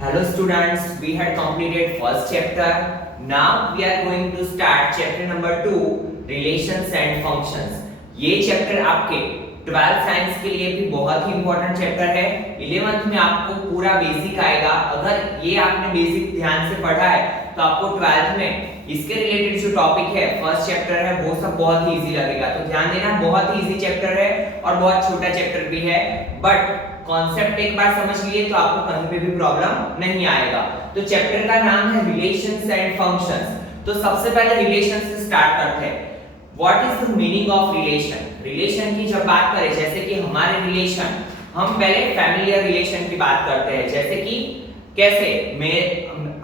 Hello students, we had completed first chapter. Now we are going to start chapter number 2, relations and functions. ये chapter आपके 12th science के लिए भी बहुत ही important chapter है। 11th में आपको पूरा बेसिक आएगा। अगर ये आपने बेसिक ध्यान से पढ़ा है तो आपको 12th में इसके रिलेटेड जो टॉपिक है फर्स्ट चैप्टर है वो सब बहुत ही इजी लगेगा। तो ध्यान देना, बहुत ही इजी चैप्टर है और बहुत छोटा चैप्टर भी है, बट कॉन्सेप्ट एक बार समझ लिए तो आपको कहीं पे भी प्रॉब्लम नहीं आएगा। तो चैप्टर का नाम है रिलेशंस एंड फंक्शंस। तो सबसे पहले रिलेशन से स्टार्ट करते हैं। What is the meaning of relation? Relation की जब बात करें, जैसे कि हमारे रिलेशन, हम पहले फैमिलियर रिलेशन की बात करते हैं, जैसे कि कैसे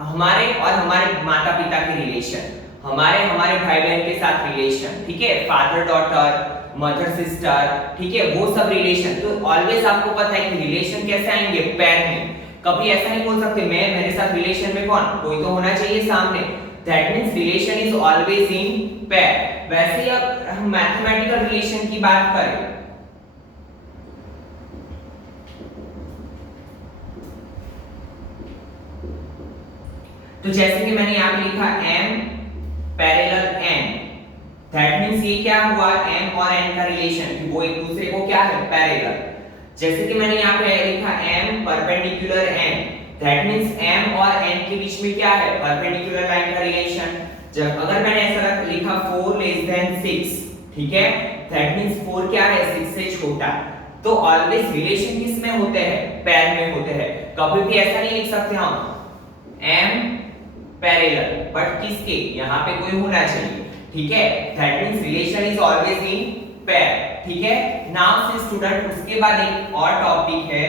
हमारे और हमारे माता पिता के रिलेशन, हमारे भाई बहन के साथ रिलेशन, ठीक है, फादर डॉटर, मदर सिस्टर, ठीक है, वो सब रिलेशन। तो ऑलवेज आपको पता है कि रिलेशन कैसे आएंगे, पैर में। कभी ऐसा नहीं बोल सकते मैं मेरे साथ रिलेशन में कौन, कोई तो होना चाहिए सामने। That means relation is always in पैर। वैसे ही अब हम मैथमेटिकल रिलेशन की बात करें, तो जैसे कि मैंने यहां पे लिखा m parallel n, that means ये क्या हुआ, m और n का रिलेशन कि वो एक दूसरे को क्या है, पैरेलल। जैसे कि मैंने यहाँ पे लिखा m perpendicular n, that means m और n के बीच में क्या है, परपेंडिकुलर लाइन का रिलेशन। जब अगर मैंने ऐसा लिखा 4 लेस देन 6, ठीक है, दैट मींस 4 क्या है, 6 से छोटा। तो ऑलवेज रिलेशन किस में होते हैं, पैर में होते हैं। कभी भी ऐसा नहीं लिख सकते हम m पैरेलल, बट किसके, यहाँ पे कोई होना चाहिए, ठीक है। That means relation is always in पैर, ठीक है। नाउ से स्टूडेंट, उसके बाद एक और टॉपिक है,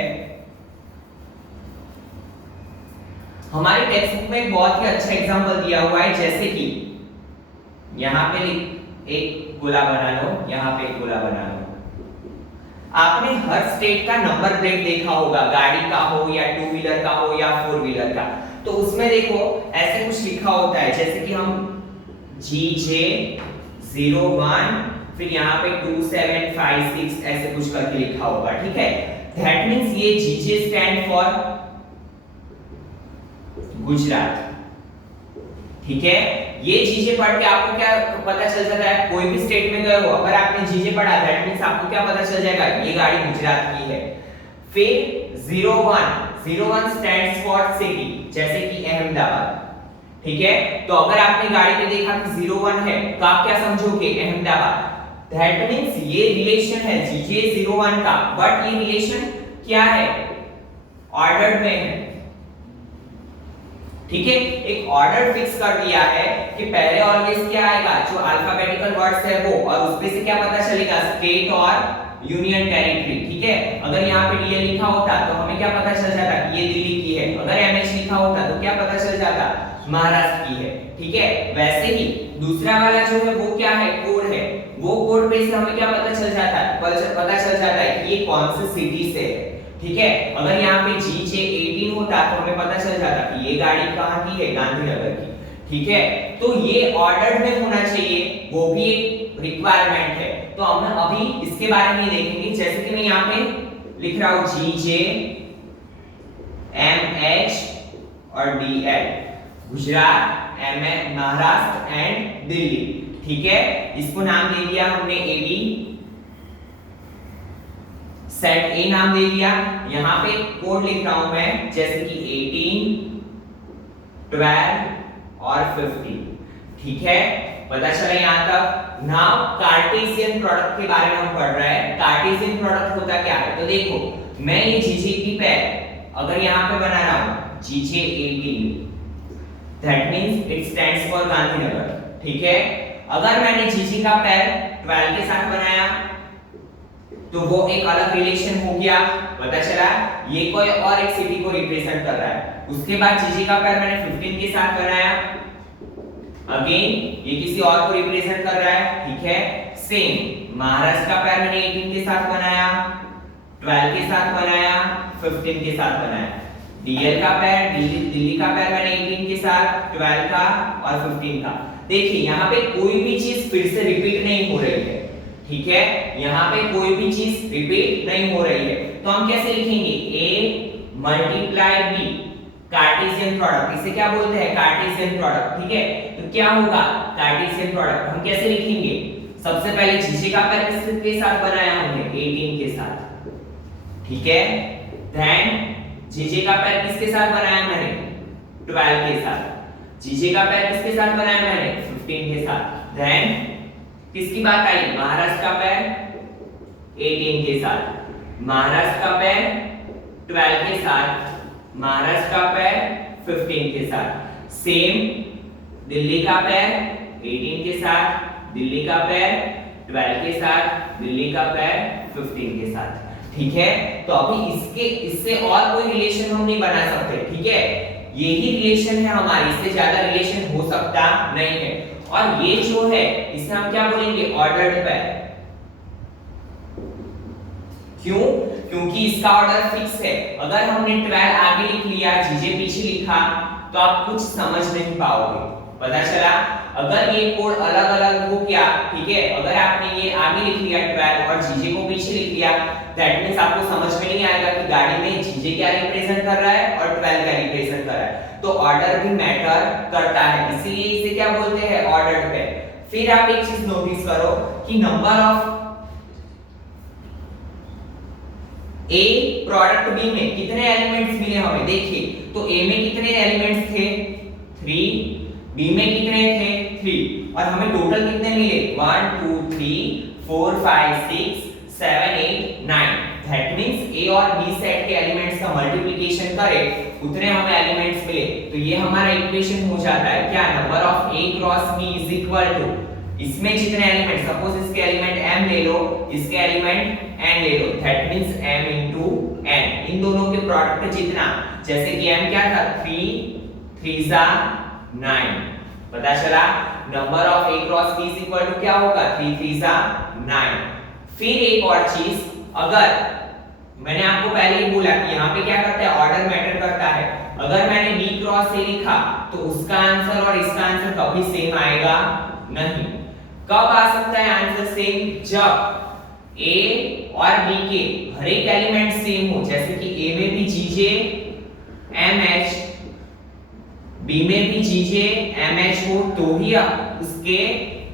हमारे टेक्स्ट बुक में एक बहुत ही अच्छा एग्जांपल दिया हुआ है, जैसे कि यहाँ पे एक गोला बना लो, यहाँ पे एक गोला बना लो। आपने हर स्टेट का नंबर प्लेट देखा होगा, गाड़ी का हो या 2 व्हीलर का हो या 4 व्हीलर का। तो उसमें देखो ऐसे कुछ लिखा होता है, जैसे कि हम GJ01, फिर यहाँ पे 2756 ऐसे कुछ करके लिखा होगा, ठीक है। दैट मींस ये GJ स्टैंड फॉर गुजरात, ठीक है। ये जीजे पढ़ के आपको क्या पता चल जाता है, कोई भी स्टेट में गए हो, अगर आपने जीजे पढ़ा, दैट मींस आपको क्या पता चल जाएगा, ये गाड़ी गुजरात की है। फिर 01 स्टैंड्स फॉर सिटी, जैसे कि अहमदाबाद, ठीक है। तो अगर आपने गाड़ी में देखा कि 01 है तो आप क्या समझोगे, अहमदाबाद। दैट मींस ये रिलेशन है जीजे 01 का, बट ये रिलेशन क्या है, ऑर्डर में है, ठीक है। एक ऑर्डर फिक्स कर दिया है कि पहले ऑलवेज क्या आएगा, जो अल्फाबेटिकल वर्ड्स है वो, और उसमें से क्या पता चलेगा, स्टेट और यूनियन टेरिटरी, ठीक है। अगर यहाँ पे डीएल लिखा होता तो हमें क्या पता चल जाता कि ये दिल्ली की है, अगर एमएच लिखा होता तो क्या पता चल जाता, महाराष्ट्र की है, ठीक है। वैसे ही दूसरा वाला जो है वो क्या है, कोड है, वो कोड पे से हमें क्या पता चल जाता है, पता चल जाता है कि ये कौन सी सिटी से है, ठीक है। अगर यहाँ पे GJ18 होता तो हमें पता चल जाता कि ये गाड़ी कहाँ की है, गांधीनगर की, ठीक है। तो ये ऑर्डर में होना चाहिए, वो भी एक रिक्वायरमेंट है। तो हम अभी इसके बारे में देखेंगे, जैसे कि मैं यहाँ पे लिख रहा हूँ GJ MH और DL, गुजरात, महाराष्ट्र एंड दिल्ली, ठीक है। इसको नाम दे दिया हमने AB, सेट ए नाम दे दिया। यहाँ पे कोड लिख रहा हूं मैं, जैसे कि 18, 12 और 15, ठीक है। पता चला यहाँ तक। नाउ कार्टेशियन प्रोडक्ट के बारे में हम पढ़ रहे हैं। कार्टेशियन प्रोडक्ट होता क्या है, तो देखो मैं ये जीजे की पैर अगर यहाँ पे बना रहा हूं GJ18, that means it stands for Gandhinagar, ठीक है। अगर मैंने जीजे का पैर 12 के साथ बनाया तो वो एक अलग रिलेशन हो गया, पता चला ये कोई और एक सिटी को रिप्रेजेंट कर रहा है। उसके बाद जीजे का पैर मैंने 15 के साथ बनाया, अगेन ये किसी और को रिप्रेजेंट कर रहा है, ठीक है। सेम महाराष्ट्र का पैर मैंने 18 के साथ बनाया, 12 के साथ बनाया, 15 के साथ बनाया। डीएल का पैर, दिल्ली का पैर मैंने 18 के साथ, 12 का और 15 का। देखिए यहाँ पे कोई भी चीज फिर से रिपीट नहीं हो रही है, ठीक है। यहाँ पे कोई भी चीज रिपीट नहीं हो रही है, तो हम कैसे लिखेंगे, A multiply B, Cartesian product, इसे क्या बोलते हैं, कार्टेशियन प्रोडक्ट, ठीक है। तो क्या होगा कार्टेशियन प्रोडक्ट, हम कैसे लिखेंगे, सबसे पहले जीजे का पैर किसके साथ बनाया हमने, 18 के साथ, ठीक है। देन जीजे का पैर किसके साथ बनाया मैंने, 12 के साथ। जीजे का पैर किसके साथ बनाया मैंने, 15 के साथ। देन किसकी बात आई, महाराष्ट्र का पैर 18 के साथ, महाराष्ट्र का पैर 12 के साथ, महाराष्ट्र का पैर 15 के साथ। सेम दिल्ली का पैर 18 के साथ, दिल्ली का पैर 12 के साथ, दिल्ली का पैर 15 के साथ, ठीक है। तो अभी इससे और कोई रिलेशन हम नहीं बना सकते, ठीक है। यही रिलेशन है हमारी, इससे ज्यादा रिलेशन हो सकता नहीं है। और ये जो है इसे हम क्या बोलेंगे, ऑर्डर्ड पैर। क्यों, क्योंकि इसका ऑर्डर फिक्स है। अगर हमने 12 आगे लिख लिया, जीजे पीछे लिखा, तो आप कुछ समझ नहीं पाओगे, पता चला। अगर ये कोड अलग अलग हो गया, ठीक है, अगर आपने ये आगे लिख लिया 12 और जीजे को पीछे लिख लिया, दैट मींस आपको समझ में नहीं आएगा कि गाड़ी में जीजे क्या रिप्रेजेंट कर रहा है और 12 क्या रिप्रेजेंट कर रहा है। तो ऑर्डर भी मैटर करता है, इसीलिए इसे क्या बोलते हैं, ऑर्डर्ड पैर। फिर आप एक चीज नोटिस करो कि number of A product B में कितने एलिमेंट्स मिले हमें, देखिए। तो ए में कितने एलिमेंट्स थे, 3, बी में कितने थे, 3, और हमें टोटल कितने मिले, 1 2 3 4 5 6 7 8 9। दैट मींस ए और बी सेट के एलिमेंट्स का मल्टीप्लिकेशन करें, उतने हमें एलिमेंट्स मिले। तो ये हमारा इक्वेशन हो जाता है क्या, number of A cross B is equal to, इसमें जितने एलिमेंट, सपोज इसके एलिमेंट m ले लो, इसके एलिमेंट n ले लो, that means m into n, इन दोनों के प्रोडक्ट जितना, जैसे कि m क्या था, 3 3 9, पता चला। Number of a cross b is equal to क्या होगा, 3 3 9। फिर एक और चीज, अगर मैंने आपको पहले ही बोला कि यहाँ पे क्या करता है, ऑर्डर मैटर करता है। अगर मैंने b क्रॉस a लिखा तो उसका आंसर और इसका आंसर कभी सेम आएगा नहीं। कब आ सकता है आंसर सेम, जब a और b के हर एक एलिमेंट सेम हो, जैसे कि a में भी gj mh, b में भी gj mh हो, तो ही उसके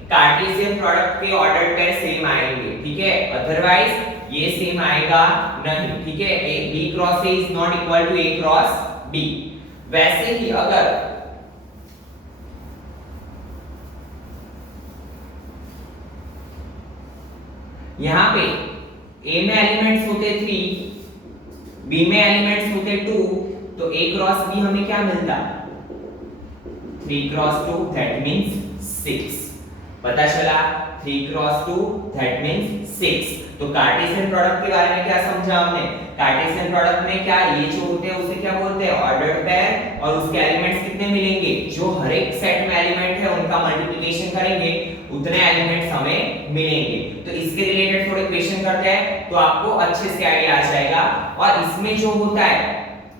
कार्टेशियन प्रोडक्ट के ऑर्डर पेयर सेम आएंगे, ठीक है। अदरवाइज ये सेम आएगा नहीं, ठीक है। b cross a is not equal to a cross b। वैसे ही अगर यहाँ पे a में एलिमेंट्स होते 3, b में एलिमेंट्स होते 2, तो a क्रॉस b हमें क्या मिलता, 3 क्रॉस 2, दैट मींस 6, पता चला। 3 क्रॉस 2 दैट मींस 6। तो कार्टेशियन प्रोडक्ट के बारे में क्या समझा हमने, कार्टेशियन प्रोडक्ट में क्या, ये जो होते हैं उसे क्या बोलते हैं, ऑर्डर्ड पेयर, और उसके एलिमेंट्स कितने मिलेंगे, जो हर एक सेट में एलिमेंट है उनका मल्टीप्लिकेशन करेंगे, उतने एलिमेंट्स हमें मिलेंगे। तो इसके रिलेटेड थोड़े क्वेश्चन करते हैं तो आपको अच्छे से आइडिया आ जाएगा। और इसमें जो होता है,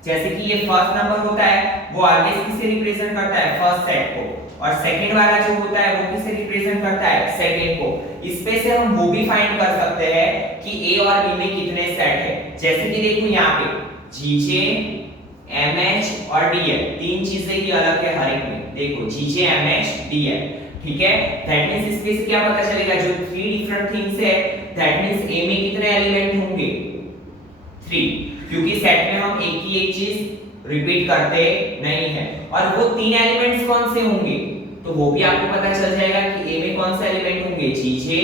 जैसे कि ये फर्स्ट नंबर होता है वो ऑलवेज किसे रिप्रेजेंट करता है, फर्स्ट सेट को, और सेकंड वाला जो होता है वो किसे रिप्रेजेंट करता है, सेकंड को। इसमें से हम वो भी फाइंड कर सकते हैं कि ए और बी में कितने सेट है। जैसे कि देखो यहाँ पे जीजे एमएच और डीएल, तीन चीजें ही अलग है हर एक में, देखो जीजे एमएच डीएल, ठीक है। दैट मींस इसमें से क्या पता चलेगा, जो 3 डिफरेंट थिंग्स है, दैट मींस ए में कितने एलिमेंट होंगे, 3, क्योंकि सेट में हम एक ही एक चीज रिपीट करते नहीं है। और वो 3 एलिमेंट्स कौन से होंगे, तो वो भी आपको पता चल जाएगा कि ए में कौन सा एलिमेंट होंगे, जीजे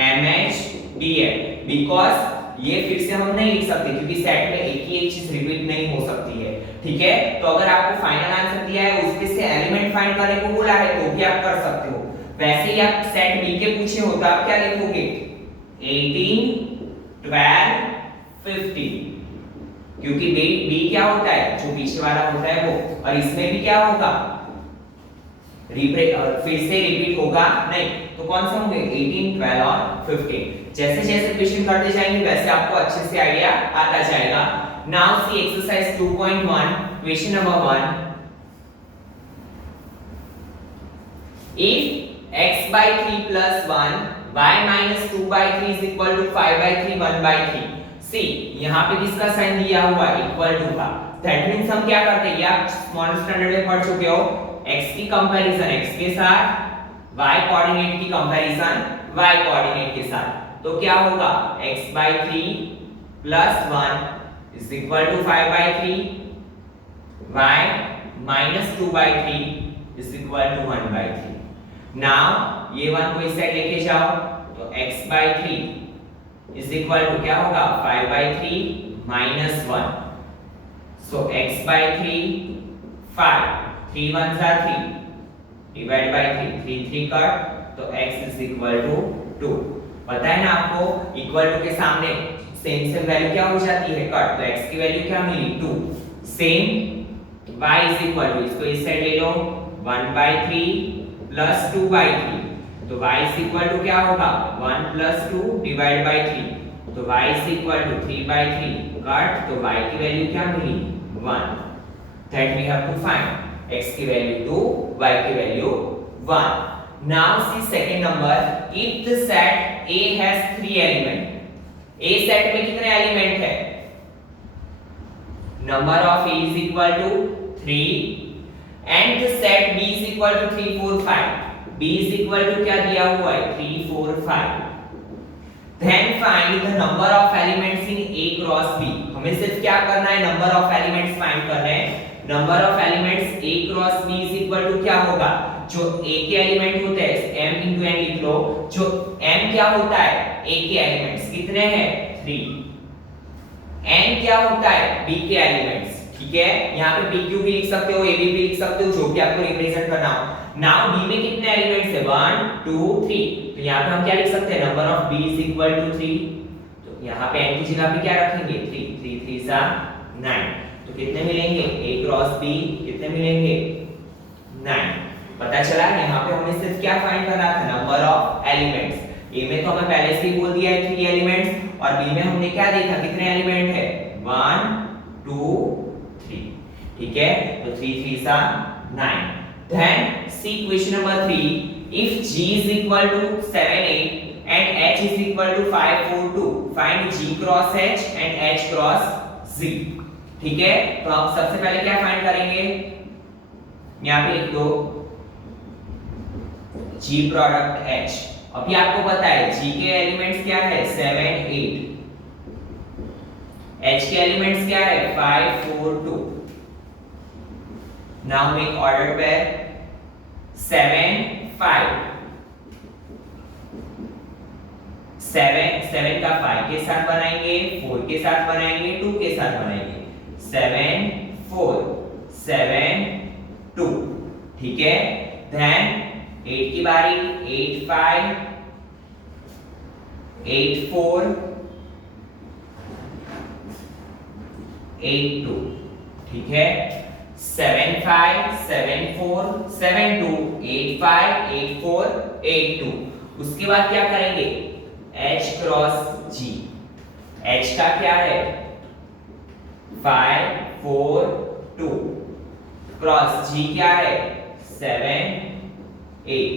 एमएच डीएल, बिकॉज़ ये फिर से हम नहीं लिख सकते क्योंकि सेट में एक ही एक चीज रिपीट नहीं हो सकती है, ठीक है। तो अगर आपको फाइनल आंसर दिया है, उसके से एलिमेंट फाइंड करने को बोला है, तो भी आप कर सकते हो। वैसे ही आप सेट बी के पूछे हो तो आप क्या लिखोगे, 18 12 15, क्योंकि बी क्या होता है, जो पीछे वाला होता है वो, और इसमें भी क्या होगा, फिर से रिपीट होगा नहीं, तो कौन से होंगे, 18 12 और 15। जैसे जैसे क्वेश्चन करते जाएंगे वैसे आपको अच्छे से आइडिया आता जाएगा। Now see exercise 2.1, question number 1। If x by 3 plus 1 y minus 2 by 3 is equal to 5 by 3 1 by 3। सी यहाँ पे किसका साइन दिया हुआ है, इक्वल टू का, दैट मींस हम क्या करते हैं, ये आप स्मॉल स्टैंडर्ड में पढ़ चुके हो, x की कंपैरिजन x के साथ, y कोऑर्डिनेट की कंपैरिजन y कोऑर्डिनेट के साथ, तो क्या होगा x/3 + 1 is equal to 5/3, y - 2/3 is equal to 1/3। Now ये 1 को इस साइड लेके जाओ, तो x/3 इज इक्वल टू क्या होगा 5/3 - 1, so x/3 5, 3 1s are 3, divide by 3, 3 3 cut, तो x इज इक्वल टू 2। पता है ना आपको, इक्वल टू के सामने सेम वैल्यू क्या हो जाती है, कट, तो x की वैल्यू क्या मिली 2। Same y is equal to, इसको इस साइड ले लो, 1/3 + 2/3, तो y इज इक्वल टू क्या होगा 1 + 2 डिवाइड बाय 3, तो y is equal to 3/3 cut, तो y की वैल्यू क्या मिली 1। That we have to find x की वैल्यू 2, y की value 1। Now see second number, if the set A has 3 element, A set में कितने एलिमेंट है, number of A is equal to 3 and the set B is equal to 3 4 5, B is equal to क्या दिया हुआ है 3 4 5, then find the number of elements in A cross B। हमें सिर्फ क्या करना है, नंबर ऑफ एलिमेंट्स फाइंड करने हैं। Number of elements A cross B is equal to क्या होगा, जो A के एलिमेंट होते हैं m into n लिख लो, जो m क्या होता है A के एलिमेंट्स कितने हैं 3, n क्या होता है B के एलिमेंट्स, ठीक है, यहाँ पे PQ भी लिख सकते हो, AB भी लिख सकते हो, जो भी आपको रिप्रेजेंट करना हो। नाउ B में कितने एलिमेंट्स है 1 2 3, तो यहाँ पे हम क्या लिख सकते हैं, number of B is equal to 3, तो यहाँ पे n की जगह पे क्या रखेंगे 3 3 3 सा 9, तो कितने मिलेंगे A क्रॉस B, कितने मिलेंगे 9। पता चला, यहाँ पे हमें सिर्फ क्या फाइंड करना था, नंबर ऑफ एलिमेंट्स। A में तो हमें पहले से ही बोल दिया है 3 एलिमेंट्स, और B में हमने क्या देखा कितने एलिमेंट है 1 2 3, ठीक है, तो 3 3 सा 9। Then see question number 3, if G is equal to 7 8 and H is equal to 5 4 2, find G cross H and H cross Z। ठीक है, तो आप सबसे पहले क्या फाइंड करेंगे, यहाँ पे लिख दो G प्रोडक्ट H। अभी आपको पता है G के एलिमेंट्स क्या है 7 8, H के एलिमेंट्स क्या है 5 4 2। नाउ मेक ऑर्डर पेयर 7 5, 7 का 5 के साथ बनाएंगे, 4 के साथ बनाएंगे, 2 के साथ बनाएंगे, 7 4 7 2, ठीक है। देन 8 की बारी 8 5 8 4 8 2, ठीक है। 7 5 7 4 7 2 8 5 8 4 8 2। उसके बाद क्या करेंगे H क्रॉस G, H का क्या है 5 4 2, क्रॉस G क्या है 7 8।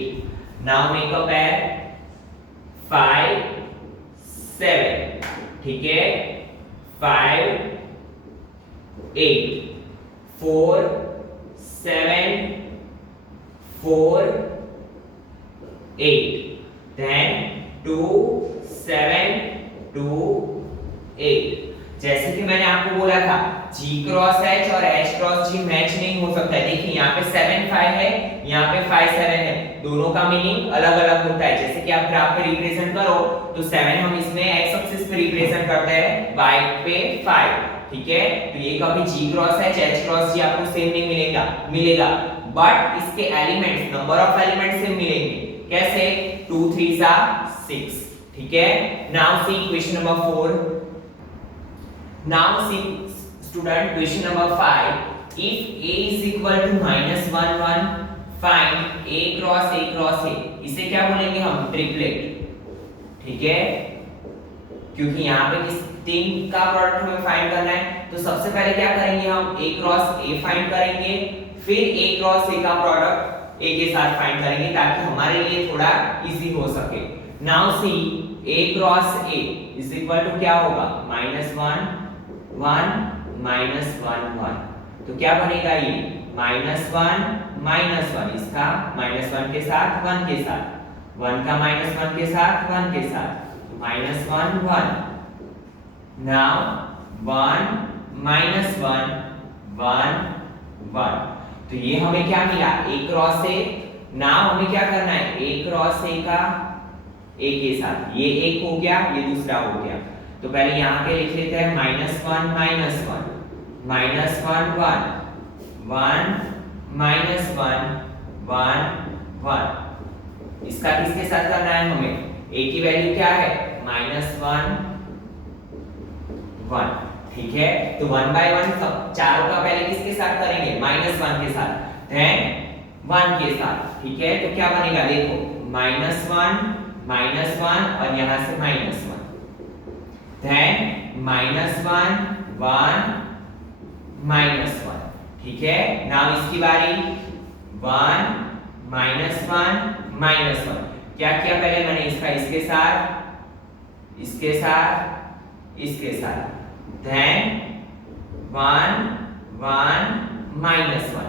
नाउ मेक अ पेयर 5 7, ठीक है, 5 8 4 7 4 8, then 2 7 2 8। जैसे कि मैंने आपको बोला था G क्रॉस H और H क्रॉस G मैच नहीं हो सकता है। देखिए यहाँ पे 7 5 है, यहाँ पे 5 7 है, दोनों का मीनिंग अलग अलग होता है। जैसे कि आप ग्राफ पे रिप्रेजेंट करो तो 7 हम इसमें x एक्सिस पे रिप्रेजेंट करते हैं, y पे 5, ठीक है। तो ये कभी G cross H cross G आपको सेम नहीं मिलेगा, बट इसके elements number of elements same मिलेंगे। कैसे 2 3 सा 6, ठीक है। Now see question number 4। Now see student question number 5, if A is equal to -1 1, find A cross A। इसे क्या बोलेंगे हम ट्रिपलेट, ठीक है, क्योंकि यहाँ पे किस 3 का प्रोडक्ट हमें फाइंड करना है। तो सबसे पहले क्या करेंगे हम A क्रॉस A फाइंड करेंगे, फिर A क्रॉस A का प्रोडक्ट A के साथ फाइंड करेंगे ताकि हमारे लिए थोड़ा इजी हो सके। Now see A cross A is equal to क्या होगा -1 1 -1 तो क्या बनेगा ये -1 इसका -1 के साथ 1 के साथ 1 का -1 के साथ 1 के साथ -1 1 नाउ 1 -1 1 1 तो ये हमें क्या मिला a क्रॉस a। नाउ हमें क्या करना है a क्रॉस a का a के साथ ये एक हो गया ये दूसरा हो गया तो पहले यहाँ पे लिख लेते हैं -1 -1 -1 1 -1 1 इसका किसके साथ करना है हमें a की वैल्यू क्या है -1 1 ठीक है तो 1 by 1 चारों का पहले किसके साथ करेंगे -1 के साथ देन 1 के साथ ठीक है तो क्या बनेगा देखो -1 और यहां से -1 देन -1 1 ठीक है नाउ इसकी बारी 1 -1 क्या किया पहले मैंने इसका इसके साथ देन 1 1 -1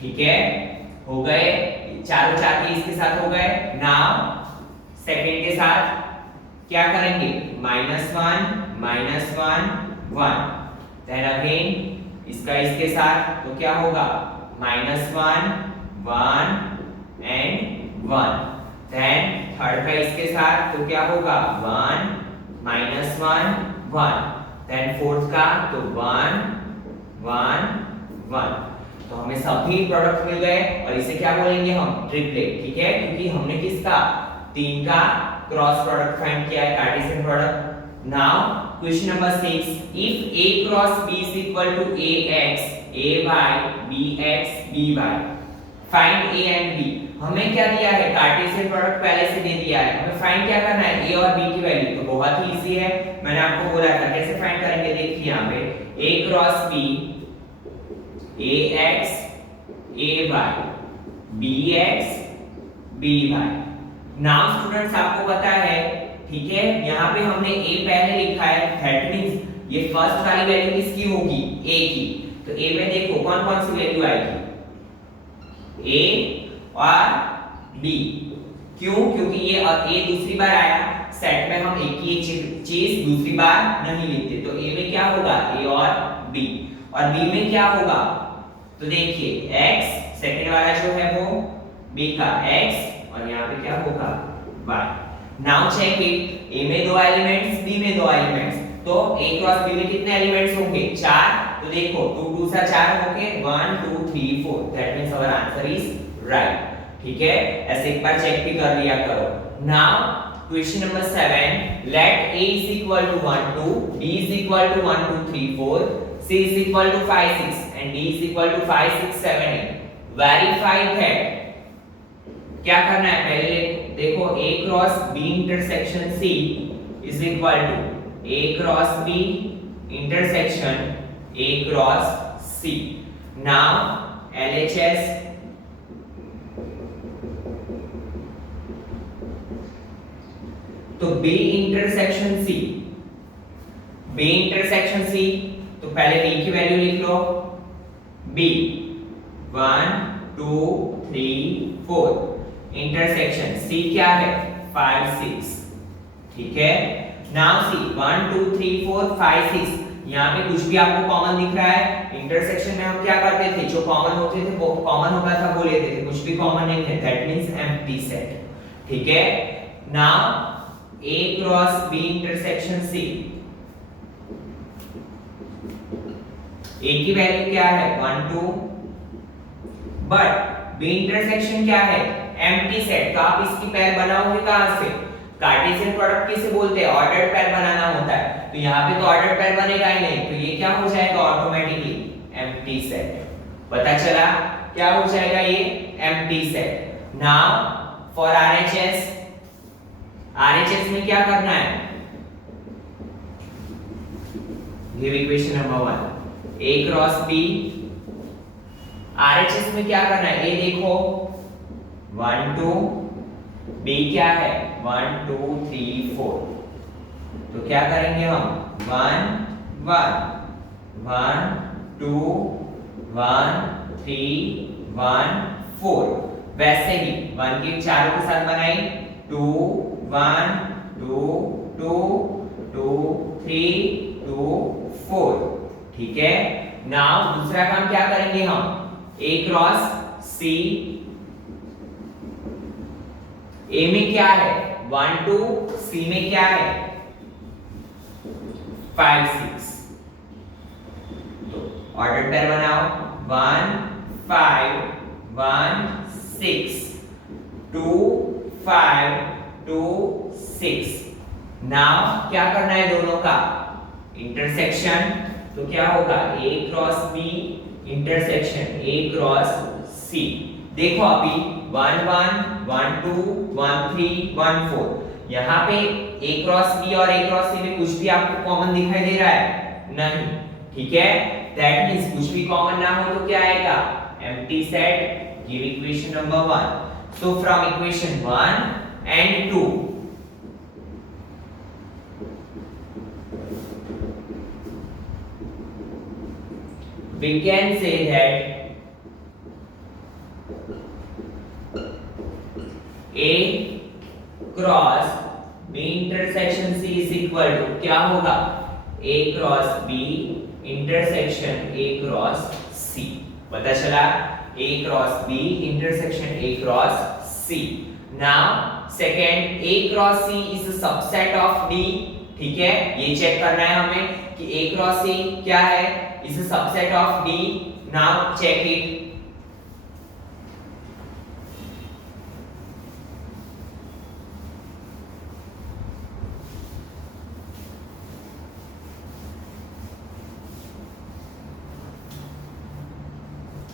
ठीक है हो गए चारों चार के इसके साथ हो गए नाउ सेकंड के साथ क्या करेंगे -1 1 देन अगेन इसका इसके साथ तो क्या होगा -1 1 एंड 1 देन थर्ड का इसके साथ तो क्या होगा 1 -1 1 देन फोर्थ का तो 1 1 1 तो हमें सभी प्रोडक्ट मिल गए और इसे क्या बोलेंगे हम ट्रिपलेट ठीक है क्योंकि हमने किसका 3 का क्रॉस प्रोडक्ट फाइंड किया है Cartesian product now question number 6 if a cross b is equal to ax ay bx by find a and b हमें क्या दिया है कार्टेशियन प्रोडक्ट पहले से दे दिया है हमें फाइंड क्या करना है a और b की वैल्यू तो बहुत ही इजी है मैंने आपको बोला था कैसे फाइंड करेंगे देखिए यहां पे a cross b ax ay bx by now students आपको पता है ठीक है यहाँ पे हमने a पहले लिखा है दैट मींस ये फर्स्ट वाली वैल्यू किसकी होगी a की तो a में देखो कौन कौन सी वैल्यू आएगी a और b क्यों क्योंकि ये a दूसरी बार आया सेट में हम एक ही चीज दूसरी बार नहीं लिखते तो a में क्या होगा a और b में क्या होगा तो देखिए x सेकंड वाला जो है वो b का x और यहाँ पे क्या होगा y now check it a में 2 एलिमेंट्स b में 2 एलिमेंट्स तो a क्रॉस b में कितने एलिमेंट्स होंगे 4 तो देखो 2 2 सा 4 होंगे 1 2 3 4 that means our answer is right ठीक है ऐसे एक बार चेक भी कर लिया करो now question number 7 let a is equal to 1 2 b is equal to 1 2 3 4 c is equal to 5 6 and d is equal to 5 6 7 8 verify that क्या करना है पहले देखो a cross b intersection c is equal to a cross b intersection a cross c now LHS तो b intersection c तो पहले b की value लिख लो b 1 2 3 4 इंटरसेक्शन c क्या है 5 6 ठीक है नाउ सी 1 2 3 4 5 6 यहाँ पे कुछ भी आपको कॉमन दिख रहा है इंटरसेक्शन में हम क्या करते थे जो कॉमन होते थे वो कॉमन होता था वो लेते थे कुछ भी कॉमन नहीं है दैट मींस एम्प्टी सेट ठीक है now a cross b intersection c a की वैल्यू क्या है 1 2 बट b इंटरसेक्शन क्या है एम्प्टी सेट तो आप इसकी पेयर बनाओगे कहां से कार्टेशियन प्रोडक्ट किसे बोलते हैं ऑर्डर्ड पेयर बनाना होता है तो यहाँ पे तो ऑर्डर्ड पेयर बनेगा ही नहीं तो ये क्या हो जाएगा ऑटोमेटिकली एम्प्टी सेट पता चला क्या हो जाएगा ये empty set now for RHS में क्या करना है give equation number 1 a cross b RHS में क्या करना है ये देखो 1 2 b क्या है 1 2 3 4 तो क्या करेंगे हम 1 1 1 2 1 3 1 4। वैसे ही 1 के चारों के साथ बनाई 2 1 2 2 2 3 2 4। ठीक है, नाउ दूसरा काम क्या करेंगे हम, A क्रॉस C। A में क्या है 1 2, C में क्या है 5 6। तो ऑर्डर पेयर बनाओ 1 5 1 6 2 5 2 6। नाउ क्या करना है दोनों का इंटरसेक्शन। तो क्या होगा A cross B intersection A cross C। देखो अभी 1 1 1 2 1 3 1 4, यहाँ पे A क्रॉस B और A क्रॉस C में कुछ भी आपको कॉमन दिखाई दे रहा है नहीं। ठीक है, दैट मींस कुछ भी कॉमन ना हो तो क्या आएगा empty set. Give equation number 1। So from equation 1 and 2 we can say that A cross B intersection C is equal to क्या होगा A cross B intersection A cross C। पता चला A cross B intersection A cross C। Now second A cross C is a subset of D। ठीक है, ये check करना है हमें कि A क्रॉस C क्या है, is a subset of D। now check it।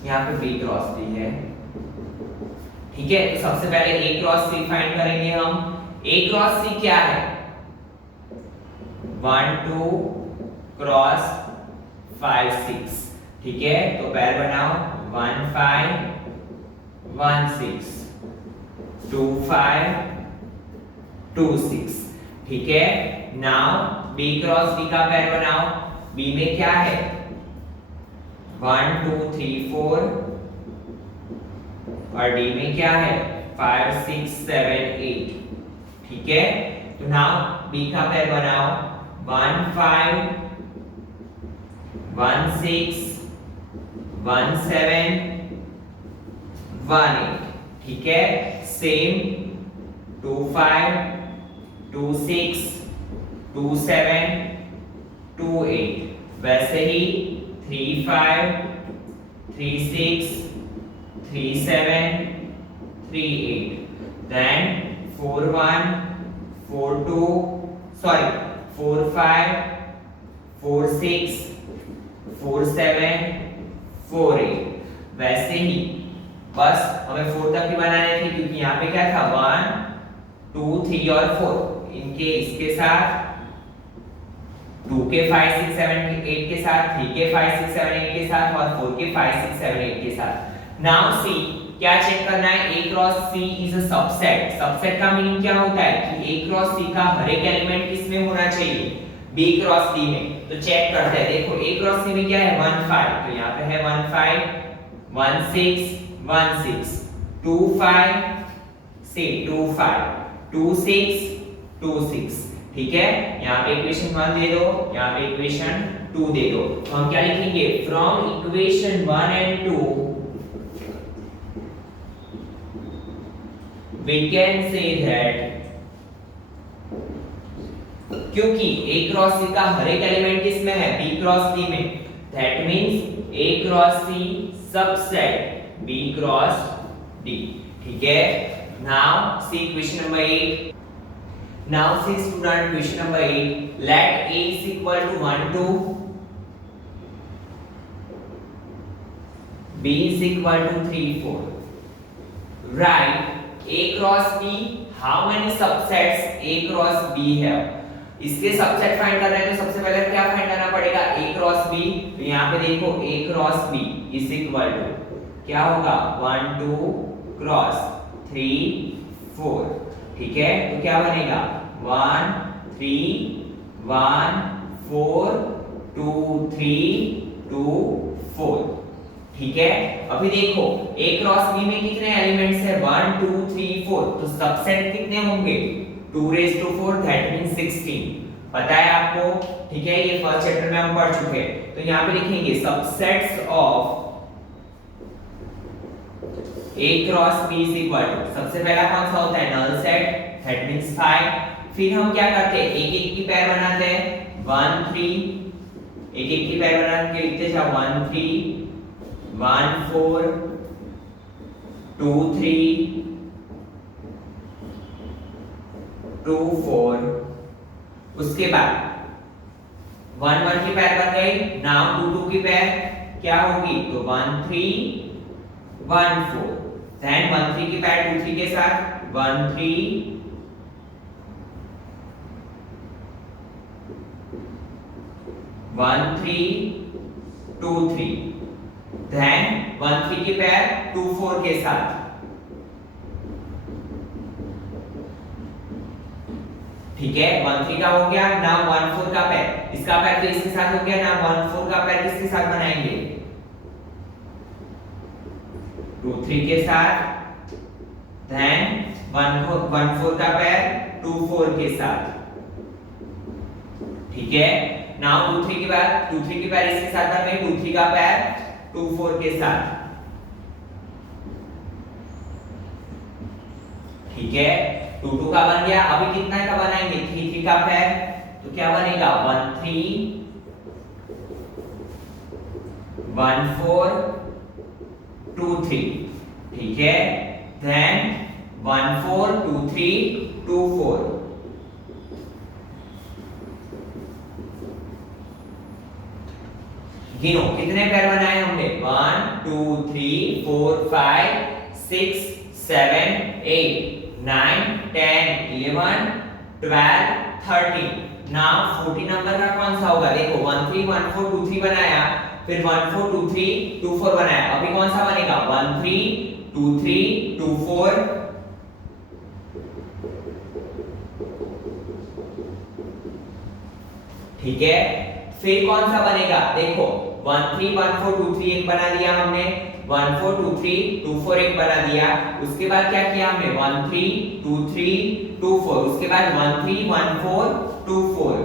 यहाँ पे B क्रॉस D है। ठीक है, तो सबसे पहले A क्रॉस C फाइंड करेंगे हम। A क्रॉस C क्या है 1 2 क्रॉस 5 6। ठीक है, तो पैर बनाओ 1 5 1 6 2 5 2 6। ठीक है, नाउ B क्रॉस B का पैर बनाओ। B में क्या है 1 2 3 4 और D में क्या है 5 6 7 8। ठीक है, तो नाउ B का पैर बनाओ 1 5 1 6 1 7 1 8। ठीक है, सेम 2 5 2 6 2 7 2 8। वैसे ही 3 5 3 6 3 7 3 8। Then 4 1 4 2 sorry 4 5 4 6 4 7 4 8। वैसे ही बस हमें 4 तक ही बनाने थे क्योंकि यहाँ पे क्या था 1 2 3 और 4। इनके इसके साथ 2 के 5 6 7 8 के साथ 3 के 5 6 7 8 के साथ और 4 के 5 6 7 8 के साथ। नाउ सी क्या चेक करना है A cross C is a subset. Subset का मीनिंग क्या होता है कि A क्रॉस C का हर एक एलिमेंट किस में होना चाहिए B क्रॉस D में। तो चेक करते हैं, देखो A क्रॉस C में क्या है 1 5, तो यहाँ पे है 1 5 1 6 1 6 2 5 से 2 5 2 6 2 6। ठीक है, यहाँ पे इक्वेशन 1 दे दो, यहाँ पे इक्वेशन 2 दे दो। तो हम क्या लिखेंगे from equation 1 and 2 we can say that क्योंकि A क्रॉस C का हर एक एलिमेंट किसमें है B क्रॉस D में, that means A cross C subset B cross D। ठीक है, now see question number 8। now see student question number 8, let A is equal to 1 2 B is equal to 3 4। write A cross B, how many subsets A cross B है। इसके subset find करना है तो सबसे पहले क्या फाइंड करना पड़ेगा A क्रॉस B। तो यहाँ पे देखो A cross B is equal to क्या होगा 1 2 क्रॉस 3 4। ठीक है, तो क्या बनेगा 1 3 1 4 2 3 2 4। ठीक है, अभी देखो A क्रॉस B में कितने एलिमेंट्स है 1 2 3 4, तो सबसेट कितने होंगे 2⁴ दैट मींस 16। पता है आपको? ठीक है, ये फर्स्ट चैप्टर में हम पढ़ चुके हैं। तो यहाँ पे लिखेंगे subsets of A cross B is equal to, सबसे पहला कौन सा होता है नल सेट दैट मींस 5। फिर हम क्या करते हैं एक एक की पेयर बनाते हैं 1 3, एक एक की पेयर बना के लिखते जाओ 1 3 1 4 2 3 2 4। उसके बाद 1 1 की पेयर बन गई, नाउ 2 2 की पेयर क्या होगी तो 1 3 1 4। देन 1 3 की पेयर 2 3 के साथ 1 3 1 3 2 3। देन 1 3 की पेयर 2 4 के साथ, ठीक है 1 3 का हो गया। नाउ 1 4 का पेयर, इसका पेयर तो इसके साथ हो गया ना, 1 4 का पेयर किसके साथ बनाएंगे 2 3 के साथ। देन 1 4 का पेयर 2 4 के साथ, ठीक है। नाउ 2 3 के बाद 2 3 की पेयर इसके साथ बन गई, 2 3 का पेयर 2 4 के साथ, ठीक है 2 2 का बन गया। अभी कितना का बनाएंगे 3 3 का पेयर, तो क्या बनेगा 1 3 1 4 2 3, ठीक है। देन 1 4 2 3 2 4। गिनो कितने पेयर बनाए हमने 1 2 3 4 5 6 7 8 9 10 11 12 13। नाउ 14 नंबर का कौन सा होगा देखो 1 3 1 4 2 3 बनाया, फिर 1 4 2 3 2 4 बनाया, अभी कौन सा बनेगा 1 3 2 3 2 4। ठीक है, फिर कौन सा बनेगा देखो 1 3 1 4 2 3 एक बना दिया हमने, 1 4 2 3 2 4 एक बना दिया। उसके बाद क्या किया हमने 1 3 2 3 2 4, उसके बाद 1 3 1 4 2 4।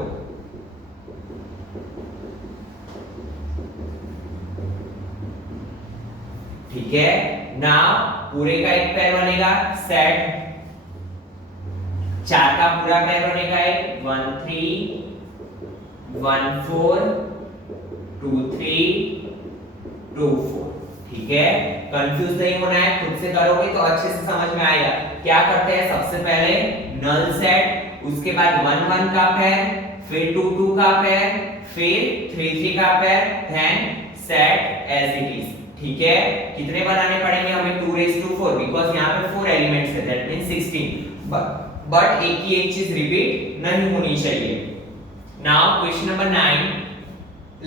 ठीक है, नाउ पूरे का एक पेयर बनेगा सेट, 4 का पूरा पेयर बनेगा एक 1 3 1 4 2 3 2 4। ठीक है, कंफ्यूज नहीं होना है, खुद से करोगे तो अच्छे से समझ में आएगा। क्या करते हैं सबसे पहले नल सेट, उसके बाद 1 1 का पेयर, फिर 2 2 का पेयर, फिर 3 3 का pair, then set as it is. ठीक है, कितने बनाने पड़ेंगे हमें 2⁴ बिकॉज़ यहाँ पे 4 एलिमेंट्स है दैट मींस 16। बट एक ही एक चीज रिपीट नहीं होनी चाहिए। Now question number 9,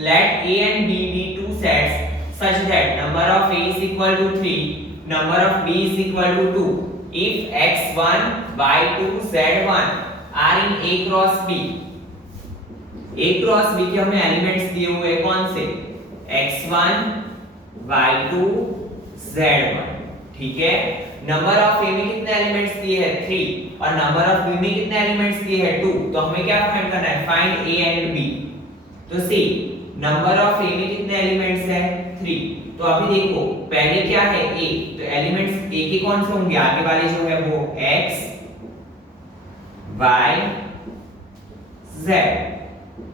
let A and B be two sets such that number of A is equal to 3, number of B is equal to 2 if x1 y2 z1 are in A cross B। A cross B के हमें elements दिए हुए हैं कौन से x1 y2 z1। ठीक है, number of ए में कितने एलिमेंट्स दिए हैं 3 और नंबर ऑफ बी में कितने एलिमेंट्स दिए हैं 2, तो हमें क्या फाइंड करना है फाइंड ए एंड बी। तो सी नंबर ऑफ ए में कितने एलिमेंट्स है 3, तो अभी देखो पहले क्या है ए, तो एलिमेंट्स ए के कौन से होंगे आगे वाले जो है वो x y z।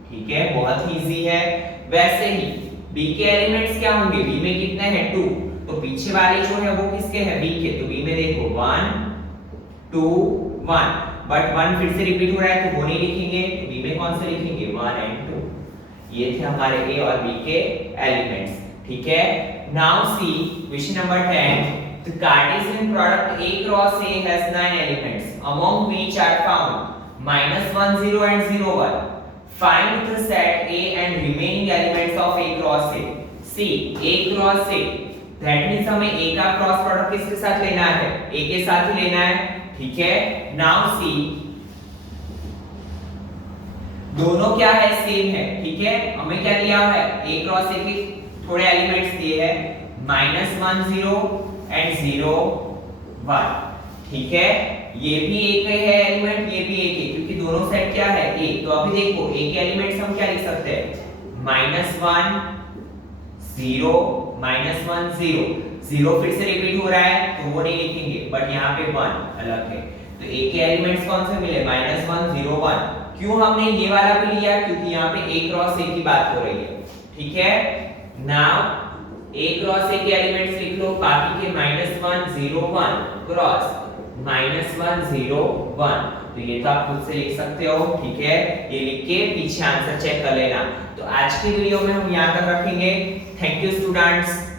ठीक है, बहुत इजी है। वैसे ही बी के एलिमेंट्स क्या होंगे, बी में कितने हैं 2, तो पीछे वाले जो है वो किसके हैं बी के, तो बी में देखो 1 2 1, बट 1 फिर से रिपीट हो रहा है तो वो नहीं लिखेंगे, तो बी में कौन से लिखेंगे 1 and 2। ये थे हमारे ए और बी के एलिमेंट्स। ठीक है, now see question number 10, the Cartesian product A cross A has 9 elements among which are found -1 0 and 0 1। Find the set A and remaining elements of A cross A। See A cross A that means हमें ए का cross product किसके साथ लेना है, ए के साथ ही लेना है। ठीक है, नाउ सी दोनों क्या है, सेम है, ठीक है। हमें क्या दिया हुआ है, a क्रॉस a के थोड़े एलिमेंट्स दिए हैं, -1 0 एंड 0 1, ठीक है। ये भी एक ही है एलिमेंट, ये भी एक ही, क्योंकि दोनों सेट क्या है, a। तो अभी देखो a के एलिमेंट्स हम क्या लिख सकते हैं, -1 0 -1 0, 0 फिर से रिपीट हो रहा है तो वो नहीं लिखेंगे, बट यहाँ पे 1 अलग है। तो a के एलिमेंट्स कौन से मिले, -1 0 1। क्यों हमने ये वाला भी लिया, क्योंकि यहाँ पे a क्रॉस a की बात हो रही है, ठीक है। नाउ a क्रॉस a के एलिमेंट्स लिख लो, बाकी के -1 0 1 क्रॉस -1 0 1। तो ये तो आप खुद से लिख सकते हो, ठीक है। ये लिख के पीछे आंसर चेक कर लेना। तो आज के वीडियो में हम यहाँ तक रखेंगे। Thank you students.